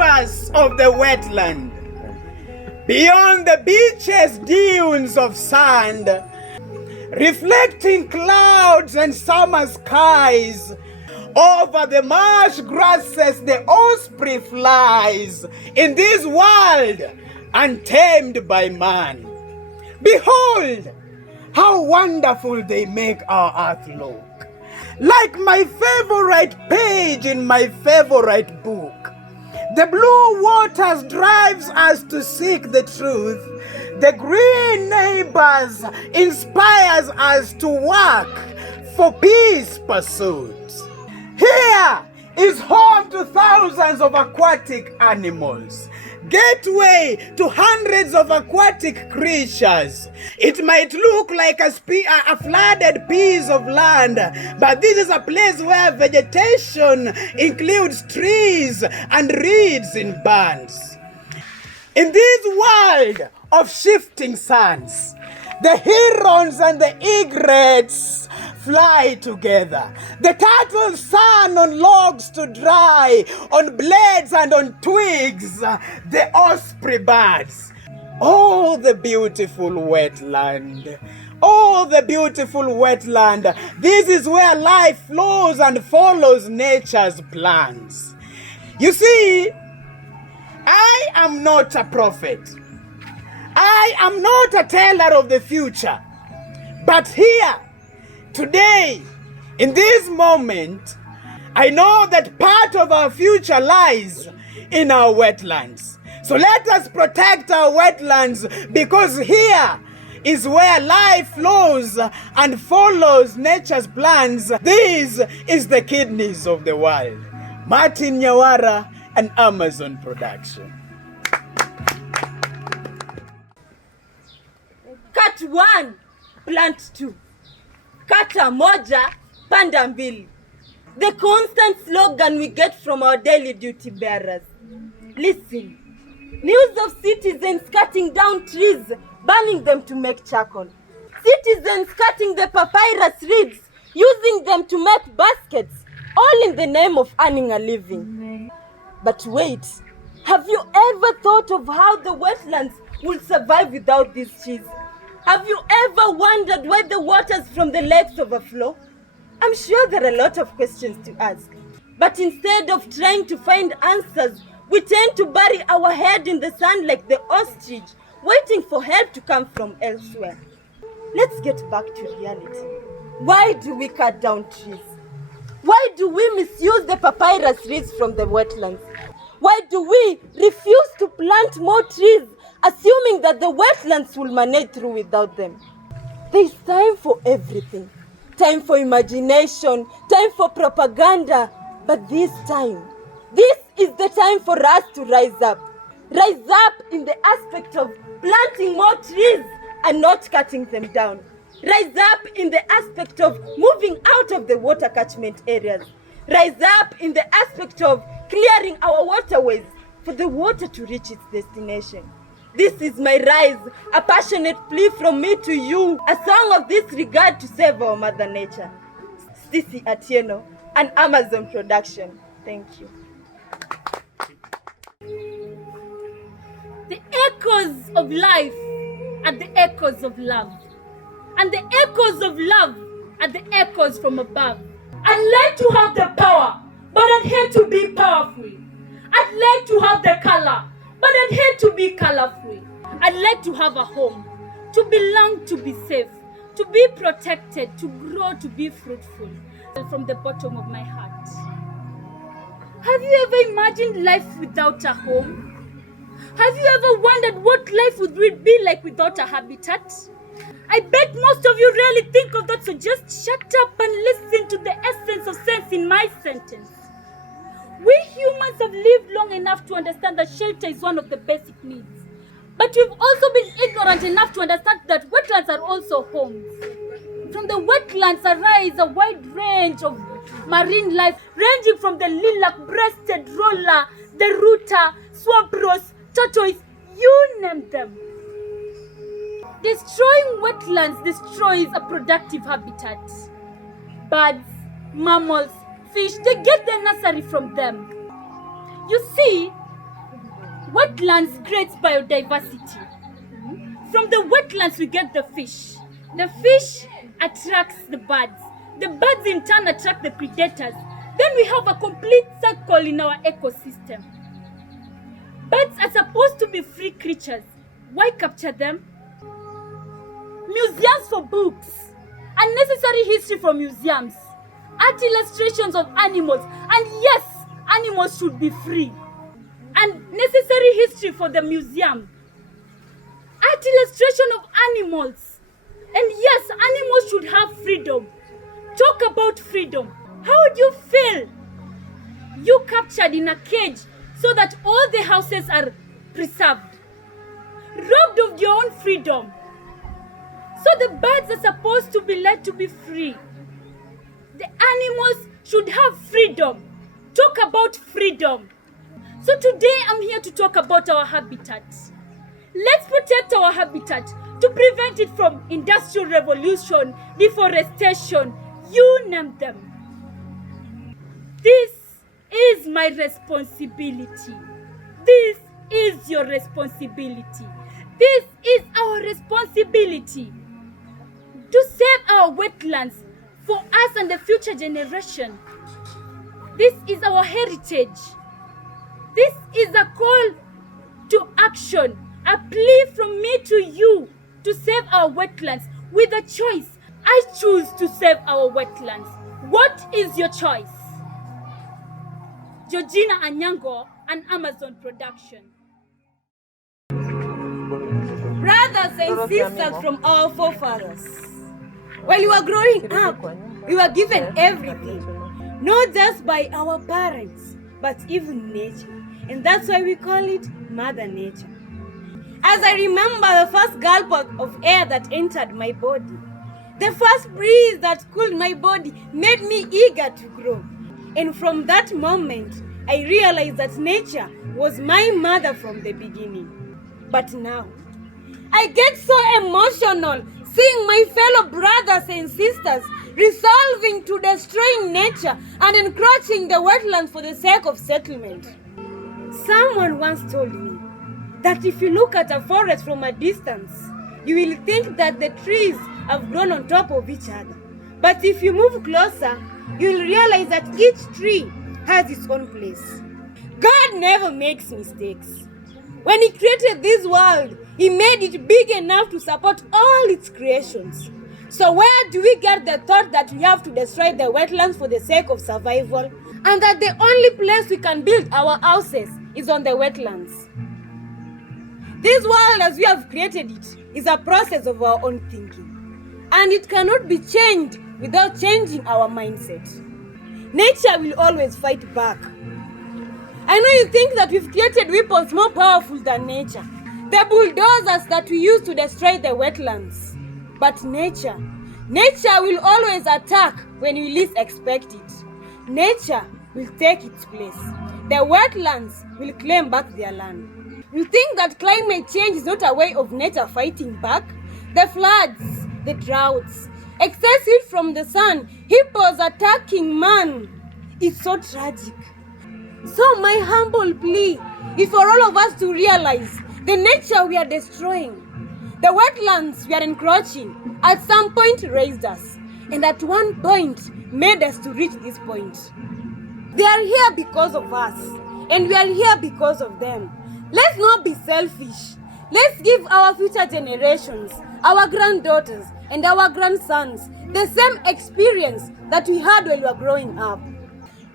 neighbors of the wetland. Beyond the beaches, dunes of sand, reflecting clouds and summer skies. Over the marsh grasses, the osprey flies. In this world, untamed by man. Behold, how wonderful they make our earth look. Like my favorite page in my favorite book. The blue waters drives us to seek the truth. The green neighbors inspires us to work for peace pursuits. Here is home to thousands of aquatic animals. Gateway to hundreds of aquatic creatures. It might look like a flooded piece of land, but this is a place where vegetation includes trees and reeds in bands. In this world of shifting suns, the herons and the egrets fly together. The turtles sun on logs to dry, on blades and on twigs, the osprey birds. Oh, the beautiful wetland. Oh, the beautiful wetland. This is where life flows and follows nature's plans. You see, I am not a prophet. I am not a teller of the future. But here, today, in this moment, I know that part of our future lies in our wetlands. So let us protect our wetlands, because here is where life flows and follows nature's plans. This is the kidneys of the world. Martin Nyawara, an Amazon production. Cut 1, plant 2. Kata moja, panda mbili. The constant slogan we get from our daily duty bearers. Listen, news of citizens cutting down trees, burning them to make charcoal. Citizens cutting the papyrus reeds, using them to make baskets, all in the name of earning a living. But wait, have you ever thought of how the wetlands will survive without these trees? Have you ever wondered why the waters from the lakes overflow? I'm sure there are a lot of questions to ask. But instead of trying to find answers, we tend to bury our head in the sand like the ostrich, waiting for help to come from elsewhere. Let's get back to reality. Why do we cut down trees? Why do we misuse the papyrus reeds from the wetlands? Why do we refuse to plant more trees, assuming that the wetlands will manage through without them? There's time for everything. Time for imagination, time for propaganda. But this is the time for us to rise up. Rise up in the aspect of planting more trees and not cutting them down. Rise up in the aspect of moving out of the water catchment areas. Rise up in the aspect of clearing our waterways for the water to reach its destination. This is my rise, a passionate plea from me to you, a song of this regard to save our Mother Nature. Sisi Atieno, an Amazon production. Thank you. The echoes of life are the echoes of love. And the echoes of love are the echoes from above. I'd like to have the power, but I'd hate to be powerful. I'd like to have the color, but I'd hate to be colorful. I'd like to have a home, to belong, to be safe, to be protected, to grow, to be fruitful. From the bottom of my heart. Have you ever imagined life without a home? Have you ever wondered what life would be like without a habitat? I bet most of you really think of that, so just shut up and listen to the essence of sense in my sentence. We humans have lived long enough to understand that shelter is one of the basic needs. But we've also been ignorant enough to understand that wetlands are also homes. From the wetlands arise a wide range of marine life, ranging from the lilac-breasted roller, the rooter, swamp rose, tortoise, you name them. Destroying wetlands destroys a productive habitat. Birds, mammals, fish, they get their nursery from them. You see, Wetlands creates biodiversity. From the wetlands we get the fish. The fish attracts the birds. The birds in turn attract the predators. Then we have a complete circle in our ecosystem. Birds are supposed to be free creatures. Why capture them? Museums for books. Unnecessary history from museums. Art illustrations of animals. And yes, animals should be free. And necessary history for the museum. Art illustration of animals. And yes, animals should have freedom. Talk about freedom. How would you feel? You captured in a cage so that all the houses are preserved. Robbed of your own freedom. So the birds are supposed to be let to be free. The animals should have freedom. Talk about freedom. So today I'm here to talk about our habitat. Let's protect our habitat to prevent it from industrial revolution, deforestation, you name them. This is my responsibility. This is your responsibility. This is our responsibility to save our wetlands for us and the future generation. This is our heritage. This is a call to action, a plea from me to you to save our wetlands with a choice. I choose to save our wetlands. What is your choice? Georgina Anyango, an Amazon production. Brothers and sisters from our forefathers, while you were growing up, we were given everything, not just by our parents, but even nature. And that's why we call it Mother Nature. As I remember the first gulp of air that entered my body, the first breeze that cooled my body made me eager to grow. And from that moment, I realized that nature was my mother from the beginning. But now, I get so emotional seeing my fellow brothers and sisters resolving to destroying nature and encroaching the wetlands for the sake of settlement. Someone once told me that if you look at a forest from a distance, you will think that the trees have grown on top of each other. But if you move closer, you will realize that each tree has its own place. God never makes mistakes. When He created this world, He made it big enough to support all its creations. So where do we get the thought that we have to destroy the wetlands for the sake of survival, and that the only place we can build our houses is on the wetlands? This world as we have created it is a process of our own thinking, and it cannot be changed without changing our mindset. Nature will always fight back. I know you think that we've created weapons more powerful than nature, the bulldozers that we use to destroy the wetlands. But nature will always attack when we least expect it. Nature will take its place. The wetlands will claim back their land. You think that climate change is not a way of nature fighting back? The floods, the droughts, excess heat from the sun, hippos attacking man. It's so tragic. So my humble plea is for all of us to realize the nature we are destroying, the wetlands we are encroaching, at some point raised us, and at one point made us to reach this point. They are here because of us, and we are here because of them. Let's not be selfish. Let's give our future generations, our granddaughters, and our grandsons the same experience that we had when we were growing up.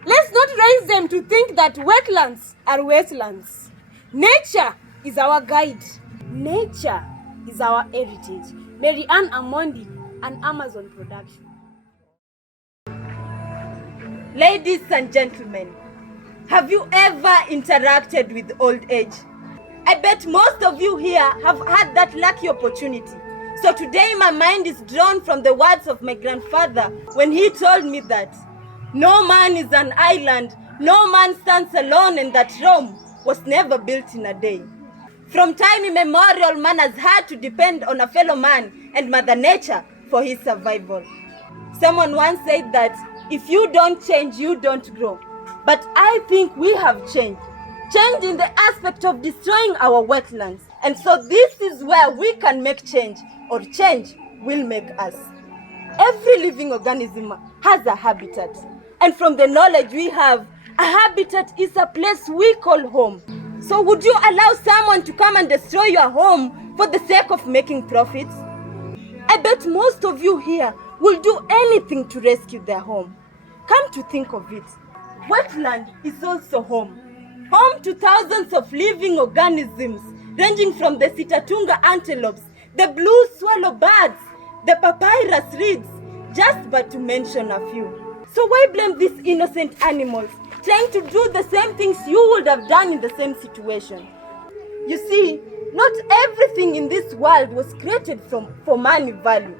Let's not raise them to think that wetlands are wastelands. Nature is our guide. Nature is our heritage. Mary Ann Amondi, an Amazon production. Ladies and gentlemen, have you ever interacted with old age? I bet most of you here have had that lucky opportunity. So today my mind is drawn from the words of my grandfather when he told me that no man is an island, no man stands alone, and that Rome was never built in a day. From time immemorial, man has had to depend on a fellow man and Mother Nature for his survival. Someone once said that if you don't change, you don't grow. But I think we have changed. change in the aspect of destroying our wetlands. And so this is where we can make change, or change will make us. Every living organism has a habitat. And from the knowledge we have, a habitat is a place we call home. So would you allow someone to come and destroy your home for the sake of making profits? I bet most of you here will do anything to rescue their home. Come to think of it, wetland is also home. Home to thousands of living organisms, ranging from the Sitatunga antelopes, the blue swallow birds, the papyrus reeds, just but to mention a few. So why blame these innocent animals, trying to do the same things you would have done in the same situation? You see, not everything in this world was created for money value.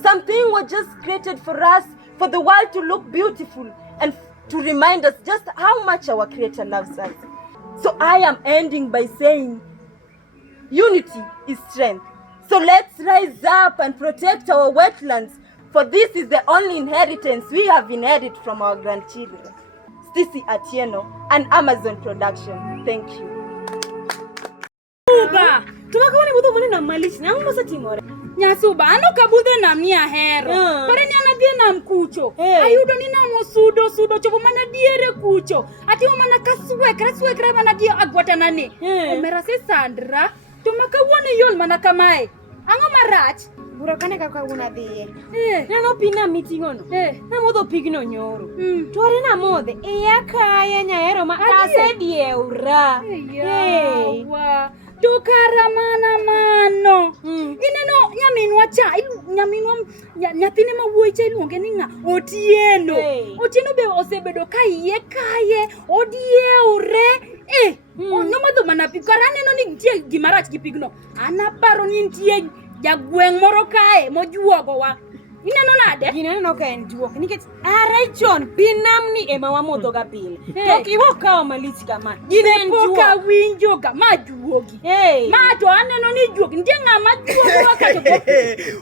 Something was just created for us, for the world to look beautiful and to remind us just how much our Creator loves us. So I am ending by saying, unity is strength. So let's rise up and protect our wetlands, for this is the only inheritance we have inherited from our grandchildren. Stacey Atieno, an Amazon production. Thank you. Uba, tumakaone budho mone na malish na umosa timore. Nyasuba, ano kabudhe na mia hero. Pare nyana die na mkucho. Ayudo ni na sudo chobo mana diere kucho. Ati mana kaswe mana die agwata nani. Omera se Sandra, tumakawone yon mana kamae. Ango marach. Burokane kaka una dhiye. Nano pina meeting ono. Na modho pigno nyoro. Tore na modhe. Kaya nyaero ma asedie ura. Wa. Tukara mano. Ineno nyaminwa cha, nyaminwa nyathine mawuoyi cha iluonge ni nga Otieno. Otieno be osebedo kaye odieure. Nomadho mana pi. Kara aneno ni nitie gimarach gi pigno. Anaparo ni nitie jagweng' moro kae mojuogo wa. Ineno nade? Ineno ka en juok nikech arechon pinamni ema wamodho ga pile. Tok iwo kawo malich kama. Gine poka winjo ga majuogi. Ma to aneno ni juok nitie ng'ama juogo wa kato poki.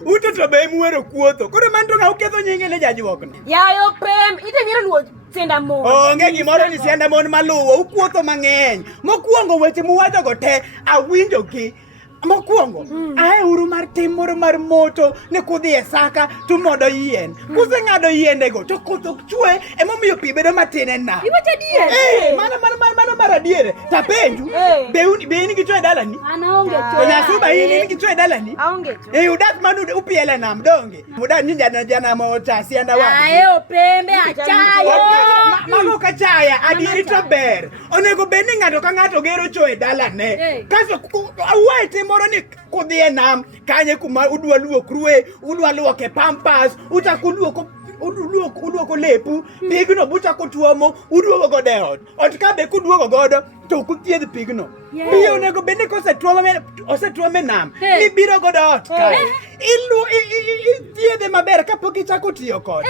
Uto to be muero kuotho. Koro manto ga uketho nyinge ne jajuok no. Yayo pem ite miro luo senda mon. Onge gimoro ni senda mon maluwo ukuotho mang'eny. Mokuongo weche muwacho go te awinjo gi. Mokuongo, uru mar tim moro mar moto ne kudhi e saka to modo yien. Kuse ng'ado yiende go to koth ok chwe emomiyo pi bedo matin e nam. Iwacho diere? Mano mar adiere. Tapenju, be in gi chwe dalani? Anaonge chwe. To Nyasuba in gi chwe dalani? Aonge chwe. Udak manu upiele nam donge. Muda ninja na jana mo cha sianda wa. Pembe achayo. Mano ka chaya adieri to ber. Onego be ni ng'ato ka ng'ato gero chwe dalane. Kaso awai moro ni kudhie nam kanye kuma udwa luokruwe, udwa luoke pampas, uduoko lepu, pigno buchako tuomo, uduogo godo e ot. Ot ka be kuduogo godo to kuthiedh pigno. Piyo onego bende osetuome nam, ibiro godo ot kae. Ithiedhe maber kapok ichako tiyo kode.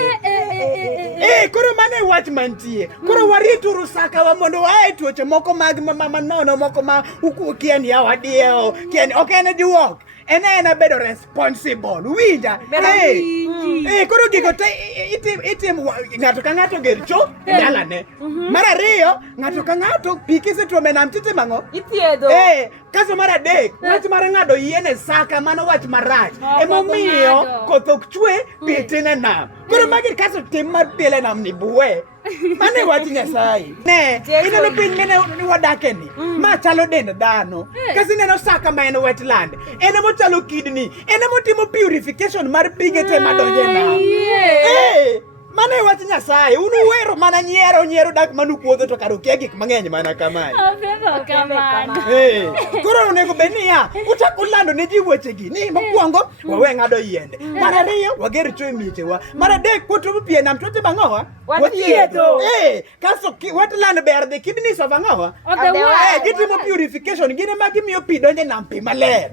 Koro mano e wach mantie. Koro warituru sakawa mondo wae tuoche moko mag manono moko ma kiani yawa dieo, kiani ok en diwok. Ena bedo responsible. Winja. Koro gigo te itim ng'ato ka ng'ato ger cho dalane. Mar ariyo, ng'ato ka ng'ato pi kisetuome nam titimo ang'o? Ithiedho. Kaso mar adek, wach mar ng'ado yien e saka mano wach marach. Emomiyo koth ok chwe pi tin e nam. Koro magi kaso tim mar piele nam ni buwe. Mane wach Nyasaye. Ineno piny mene wadake ni. Ma chalo dend dhano. Kasi neno saka ma en wetland. Ene mo chalo kidney. Ene mo timo purification mar pige te madonje nam. Mane wach Nyasaye. Unu wero mana nyiero dak manu puodho to karo kia gik mang'eny mana kamae. Koro onego beni ya uchako lando ne ji wechegi ni mokwongo wawe ng'ado yiende. Mar ariyo wager chwe miechewa. Mar adek kuotuomo pi e nam to timo ang'owa? Wathiedho. Kaso wetland ber the kidneys of ang'owa? Gitimo purification. Gine ma gimiyo pi donje nam pi maler.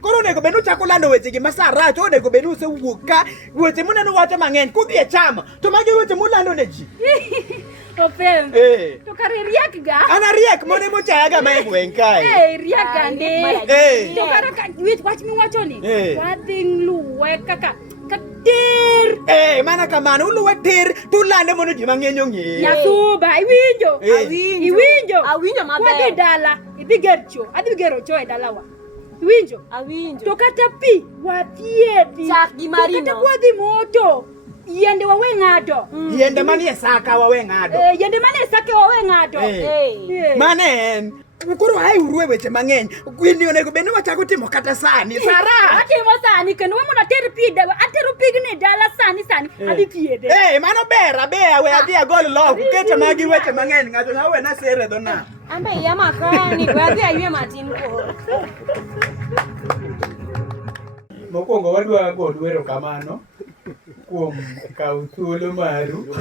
Koro onego beni uchako lando wechegi ma sa rach. Onego beni usewuok ka weche muneno wacho mang'eny kudhi e chama to magi weche mulando ne ji. Pembe. To kare riek ga? Ana riek mone mochaya ga mae gweng' kae. Riek gande. To kare wach miwacho ni. Wadhi luwe kaka tir. Mana kamano uluwe tir tulande mondo ji mang'eny ong'e. Nyasuba, iwinjo? Iwinjo? Awinjo maber. Wadhi dala, idhi ger cho. Adhi gero cho e dalawa. Iwinjo? Awinjo. To kata pi, wathiedhi. Chak gi marino. To kata wadhi moto. Yiende wawe ng'ado. Yiende manie saka wawe ng'ado. Yiende manie saka wawe ng'ado. Mane en. Koro hai urwe weche mang'eny. Kwini onego bende wachako timo kata sani. Sara. Atimo sani kendo wemondo ater pi dala. Atero pigni dala sani. Adhi thiedhe. Mano ber. We adhi agol lok. Kete magi weche mang'eny. Ng'ato nyawe na sere dhona. Ambe iya makani. We adhi aywe matin koro. Mokwongo wadwa godu erokamano kuom kawo thuolo maru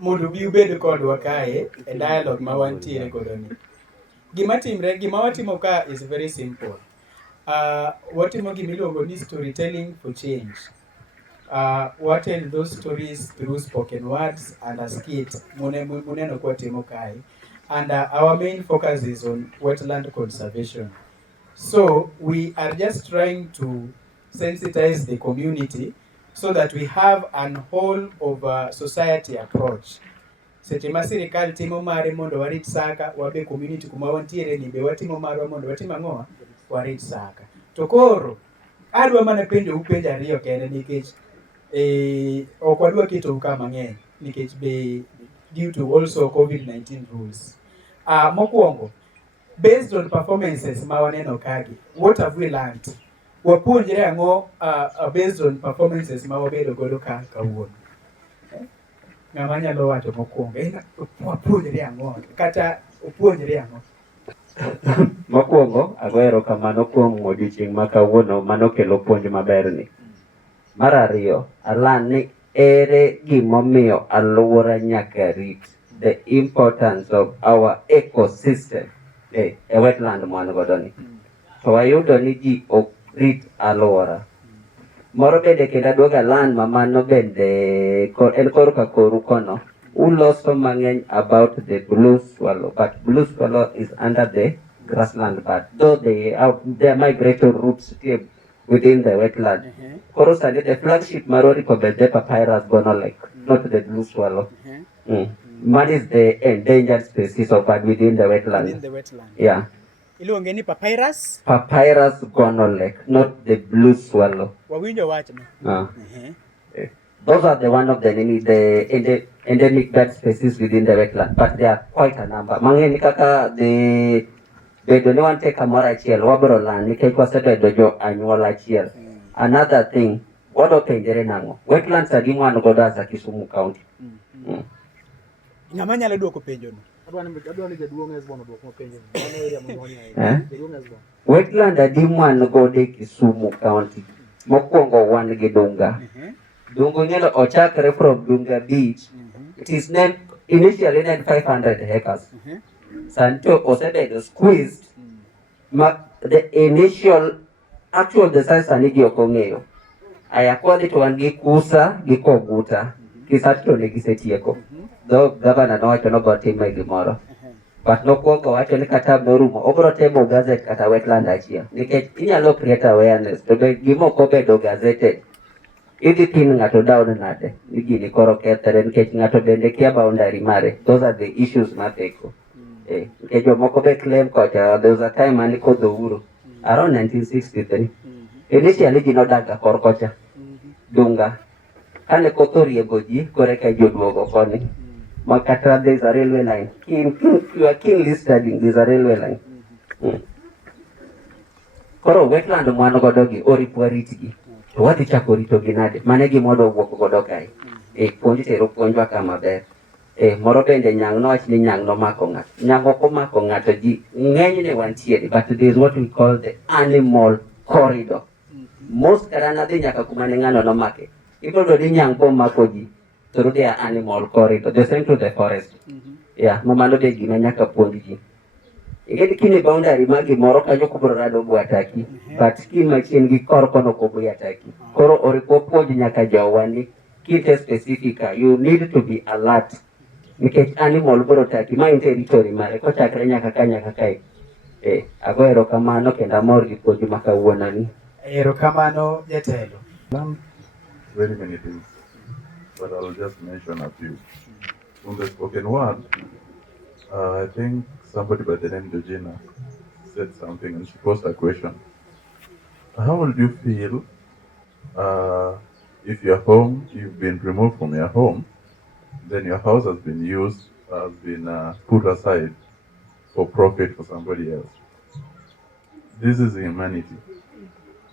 mondo bi ubed kodwa kae e dialogue ma wantiere godo ni. Gima watimo ka is very simple. Watimo gimiluongo ni storytelling for change. What tell those stories through spoken words and a skit muneno kwa timo kae. And our main focus is on wetland conservation. So we are just trying to sensitize the community so that we have an whole of society approach. Seche ma sirikal timo mare mondo warit saka, wabe community kuma wantiere ni be watimo marwa mondo watimo ang'owa, warit saka. To koro, adwa mana penjo upenjo ariyo kende nikech ok wadwa keto uka mang'eny nikech be due to also COVID-19 rules. Mokwongo, based on performances ma waneno kagi, what have we learned? Wapuonjre ang'o based on performances ma wabedo godo ka kawuono. Ng'ama nyalo wacho mokwongo, wapuonjre ang'o kata opuonjre ang'o? Mokwongo, agoyo erokamano kuom odiochieng' ma kawuono manokelo puonj maber ni. Mar ariyo, alan ni ere gimomiyo alwora nyaka rit the importance of our ecosystem e wetland mwan godo ni. To wayudo ni ji ok rit alwora. Moro bende kendo aduoga land mamano bende en korka koru kono. Uloso mang'eny about the blue swallow, but blue swallow is under the grassland, but though their migratory routes within the wetland. Koro sani the flagship maroriko bende papyrus gono like, not the blue swallow. What is the endangered species of bird within the wetland? Within the wetland. Yeah. Iluonge ni papyrus? Papyrus gonolek, not the blue swallow. Wawinjo wachno. Those are the one of the endemic bird species within the wetland, but there are quite a number. Mang'eni kaka the bedo ne wan take kamoro achiel wabro land nikech wasebedo jo anyuola achiel. Another thing, wado penjere nang'o? Wetlands adi mwan godo as a Kisumu County. Ng'ama nyalo duoko penjono? Wetland adi mwan godo e Kisumu County. Mokwongo wan gi Dunga. Dunga nyalo ochakre from Dunga Beach. It is initially named 500 acres. Santo osebedo squeezed. The initial actual the size anigi ok ong'eyo. Aya kwadhi to wan gi Kusa gi Koguta. Kisati to ne gisetieko. Though governor nowacho nobo time gimoro. But nokwongo wacho ni kata norumo obro temo gazette kata wetland achiel. Nikech inyalo create awareness to be gimoko bedo gazetted. Idhi pin ng'ato down nade. Ni gini koro kethre nikech ng'ato bende kia boundary mare. Those are the issues matheko. Nikech jomoko be claim kocha there was a time mani kodho uro. Around 1963. Initially ji nodaga kor kocha. Dunga. Kane koth oriego ji koreka ji oduogo koni. Makata there's a railway line. You are keenly studying, there's a railway line. Koro wetland mwan godo gi oripwa ritgi. To wadhi chako rito gi nade? Mane gimodwa wuok godo kae. Puonj tero puonjwa kama ber. Moro bende nyang' nowach ni nyang' nomako ng'ato. Nyang' ok omako ng'ato ji ng'enyne wantiere, but there is what we call the animal corridor. Most kara nadhi nyaka kuma ne ng'ano nomake. Ibodo ni nyang' pomako ji through their animal corridor, the same to the forest. Yeah, mamano be gima nyaka puonj ji. Ingeni kini boundary magi moro kanyo kubro rado buataki, but kima chien gi kor kono kubu yataki. Koro oripo puonj nyaka jawani, kite specifica, you need to be alert. Nikech animal bro taki, ma in territory mare, kochakre nyaka kai. Ago erokamano kendo amor gi puonj ma kawuono ni. Erokamano jatelo. very many things, but I'll just mention a few. From the spoken word, I think somebody by the name Georgina said something and she posed a question. How would you feel if your home, you've been removed from your home, then your house has been used, has been put aside for profit for somebody else? This is humanity.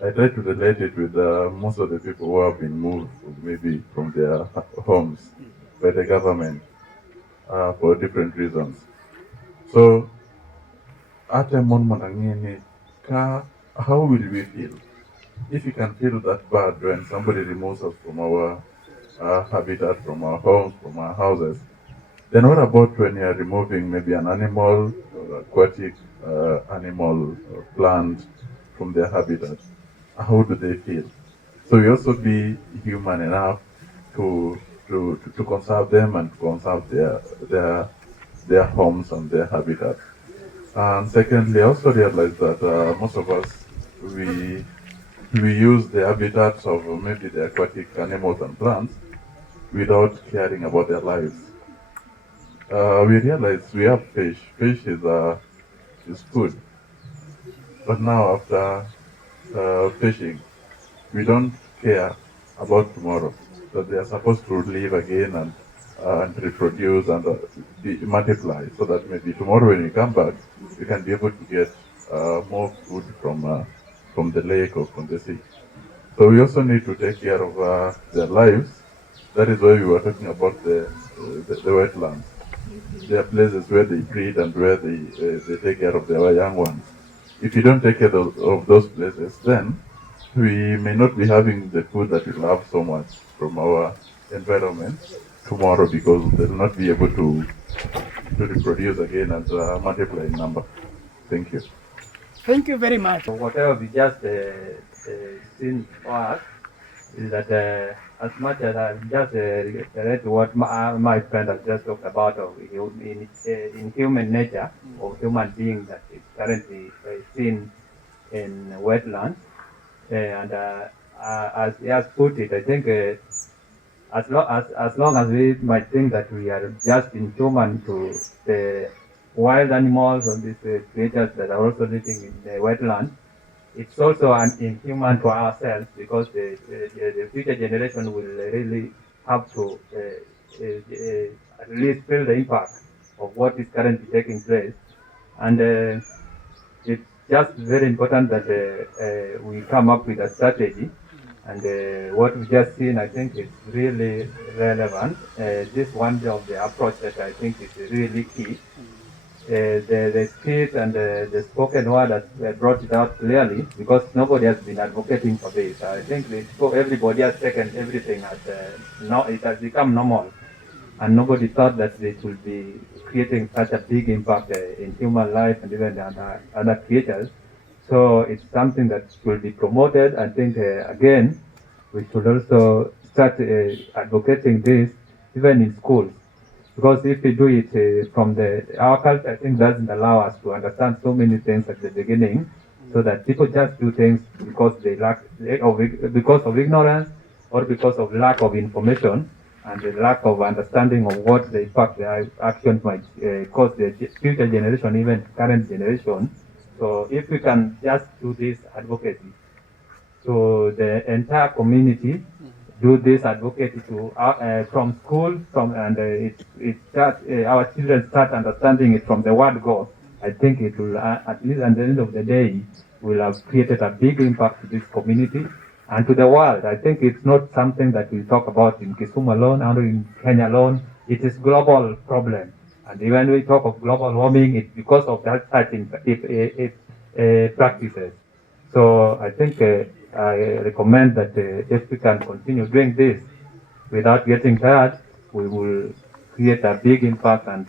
I try to relate it with most of the people who have been moved maybe from their homes by the government for different reasons. So, at a moment, how will we feel? If you can feel that bad when somebody removes us from our habitat, from our homes, from our houses, then what about when you are removing maybe an animal, or aquatic animal, or plant from their habitat? How do they feel? So you also be human enough to conserve them and to conserve their homes and their habitat. And secondly, I also realize that most of us we use the habitats of maybe the aquatic animals and plants without caring about their lives. We realize we have fish. Fish is food, but now after fishing, we don't care about tomorrow. That they are supposed to live again and reproduce and multiply, so that maybe tomorrow when we come back, we can be able to get more food from the lake or from the sea. So we also need to take care of their lives. That is why we were talking about the wetlands. There are places where they breed and where they take care of their young ones. If you don't take care of those places, then we may not be having the food that we love so much from our environment tomorrow, because they will not be able to reproduce again and multiply in number. Thank you. Thank you very much. Whatever we just seen for us is that as much as I just relate to what my friend has just talked about of in human nature or human beings that is currently seen in wetlands, and as he has put it, I think as long as we might think that we are just inhuman to the wild animals or these creatures that are also living in the wetland, it's also inhuman to ourselves, because the future generation will really have to at least feel the impact of what is currently taking place. And it's just very important that we come up with a strategy. And what we've just seen, I think, is really relevant. This one of the approach that I think is really key. The speech and the spoken word has brought it out clearly, because nobody has been advocating for this. I think everybody has taken everything as it has become normal, and nobody thought that it will be creating such a big impact in human life and even other creatures. So it's something that will be promoted. I think again, we should also start advocating this even in schools. Because if we do it from our culture, I think doesn't allow us to understand so many things at the beginning, so that people just do things because they because of ignorance, or because of lack of information, and the lack of understanding of what the impact their actions might cause the future generation, even current generation. So if we can just do this advocacy to the entire community, do this advocacy to from school, our children start understanding it from the word go. I think it will, at least at the end of the day, will have created a big impact to this community and to the world. I think it's not something that we talk about in Kisumu alone or in Kenya alone. It is global problem. And when we talk of global warming, it's because of that type of practices. So I think I recommend that if we can continue doing this without getting tired, we will create a big impact and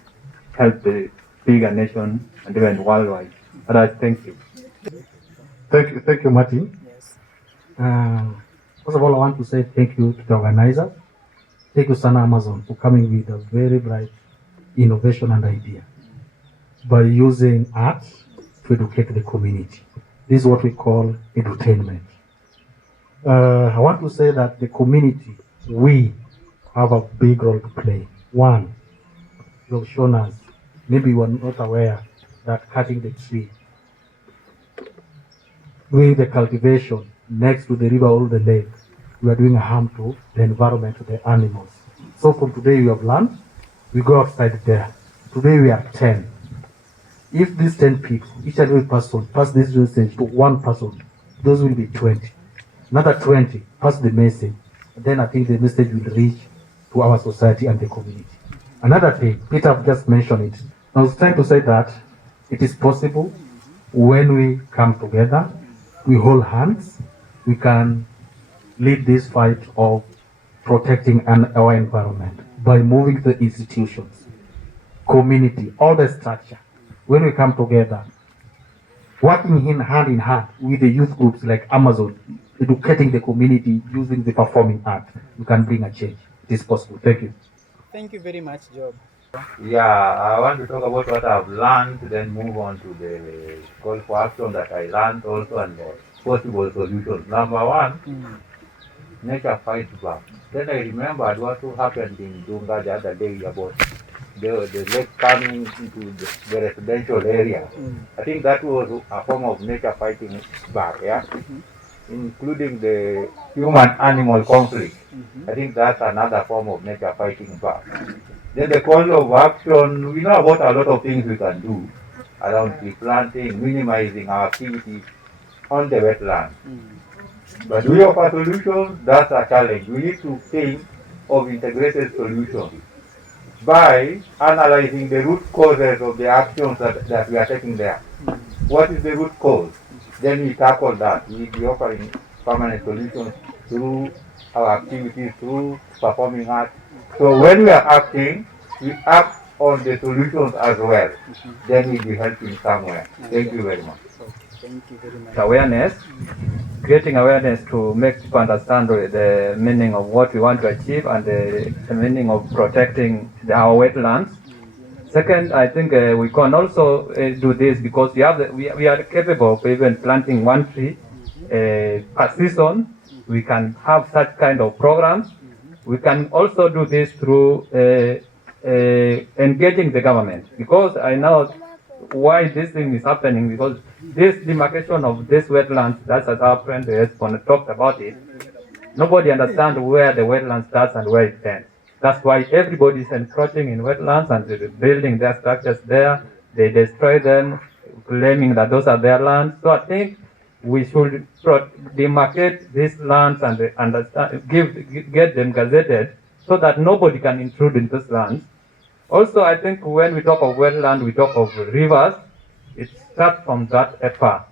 help the bigger nation and even worldwide. But I thank you. Thank you, Martin. Yes. First of all, I want to say thank you to the organizers. Thank you, Sana Amazon, for coming with a very bright innovation and idea by using art to educate the community. This is what we call edutainment. I want to say that the community, we have a big role to play. One, you have shown us, maybe you are not aware that cutting the tree, doing the cultivation next to the river or the lake, we are doing harm to the environment, to the animals. So from today you have learned, we go outside there. Today we are 10. If these 10 people, each and every person, pass this message to one person, those will be 20. Another 20, pass the message. Then I think the message will reach to our society and the community. Another thing, Peter just mentioned it. I was trying to say that it is possible when we come together, we hold hands, we can lead this fight of protecting our environment by moving the institutions, community, all the structure. When we come together, working hand in hand with the youth groups like Amazon, educating the community using the performing art, we can bring a change. It is possible. Thank you. Thank you very much, Job. Yeah, I want to talk about what I've learned, then move on to the call for action that I learned also and the possible solutions. Number one, nature fight back. Then I remembered what happened in Dunga the other day about the lake coming into the residential area. I think that was a form of nature fighting back, yeah? Including the human-animal conflict. I think that's another form of nature fighting back. Then the call of action, we know about a lot of things we can do around tree planting, minimizing our activities on the wetland. But do we offer solutions? That's a challenge. We need to think of integrated solutions by analyzing the root causes of the actions that we are taking there. What is the root cause? Then we tackle that. We be offering permanent solutions through our activities, through performing art. So when we are acting, we act on the solutions as well. Then we'll be helping somewhere. Thank you very much. Thank you very much. Awareness, creating awareness to make people understand the meaning of what we want to achieve and the meaning of protecting our wetlands. Second, I think we can also do this because we are capable of even planting one tree per season. We can have such kind of programs. We can also do this through engaging the government, because I know why this thing is happening, because this demarcation of this wetlands, that's as our friend talked about it, nobody understands where the wetland starts and where it ends. That's why everybody is encroaching in wetlands and they're building their structures there. They destroy them, claiming that those are their lands. So I think we should demarcate these lands and get them gazetted so that nobody can intrude in those lands. Also, I think when we talk of wetland, we talk of rivers. It starts from that effort,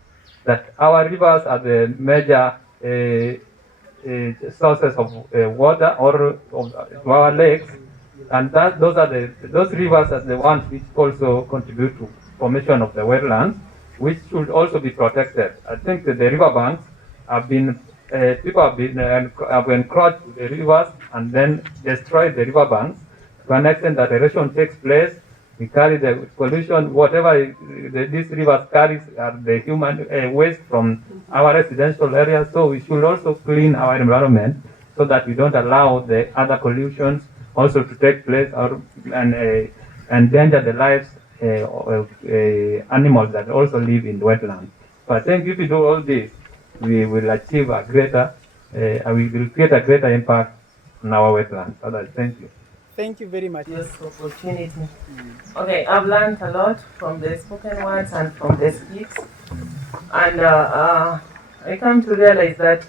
that our rivers are the major sources of water or of our lakes, and those rivers are the ones which also contribute to formation of the wetlands, which should also be protected. I think that the river banks have been people have encroached the rivers and then destroyed the river banks to an extent that erosion takes place. We carry the pollution, whatever these rivers carries are the human waste from our residential areas. So we should also clean our environment so that we don't allow the other pollutions also to take place and endanger the lives of animals that also live in wetlands. So I think if we do all this, we will achieve a greater, we will create a greater impact on our wetlands. So thank you. Thank you very much. This opportunity. Okay, I've learned a lot from the spoken words and from the speaks, and I come to realize that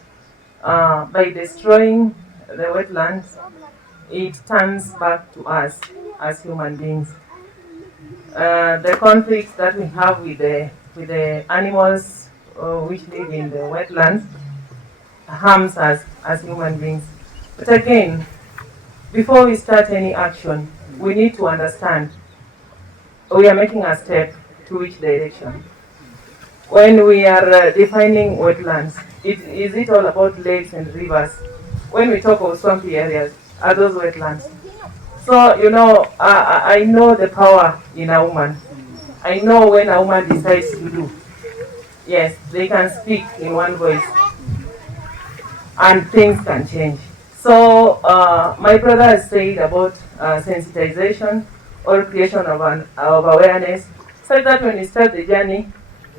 by destroying the wetlands, it turns back to us as human beings. The conflicts that we have with the animals which live in the wetlands harms us as human beings. But again, before we start any action, we need to understand we are making a step to which direction. When we are defining wetlands, is it all about lakes and rivers? When we talk of swampy areas, are those wetlands? So, you know, I know the power in a woman. I know when a woman decides to do. Yes, they can speak in one voice. and things can change. So my brother has said about sensitization or creation of awareness, so that when you start the journey,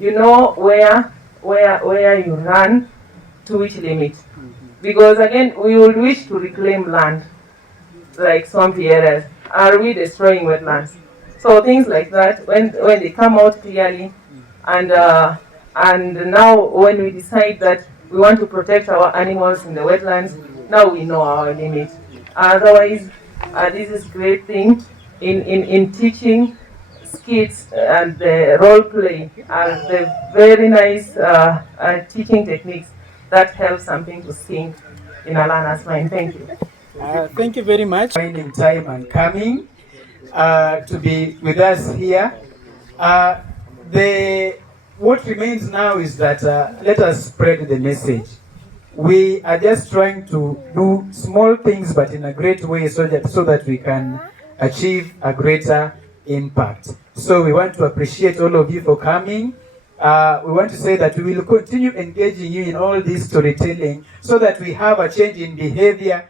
you know where you run, to which limit. Because again, we would wish to reclaim land, like swampy areas. Are we destroying wetlands? So things like that, when they come out clearly, and now when we decide that we want to protect our animals in the wetlands, now we know our limit. Otherwise, this is great thing in teaching skits and the role play and the very nice teaching techniques that help something to sink in a learner's mind. Thank you. Thank you very much for finding time and coming to be with us here. What remains now is that let us spread the message. We are just trying to do small things, but in a great way, so that we can achieve a greater impact. So we want to appreciate all of you for coming. We want to say that we will continue engaging you in all this storytelling, so that we have a change in behavior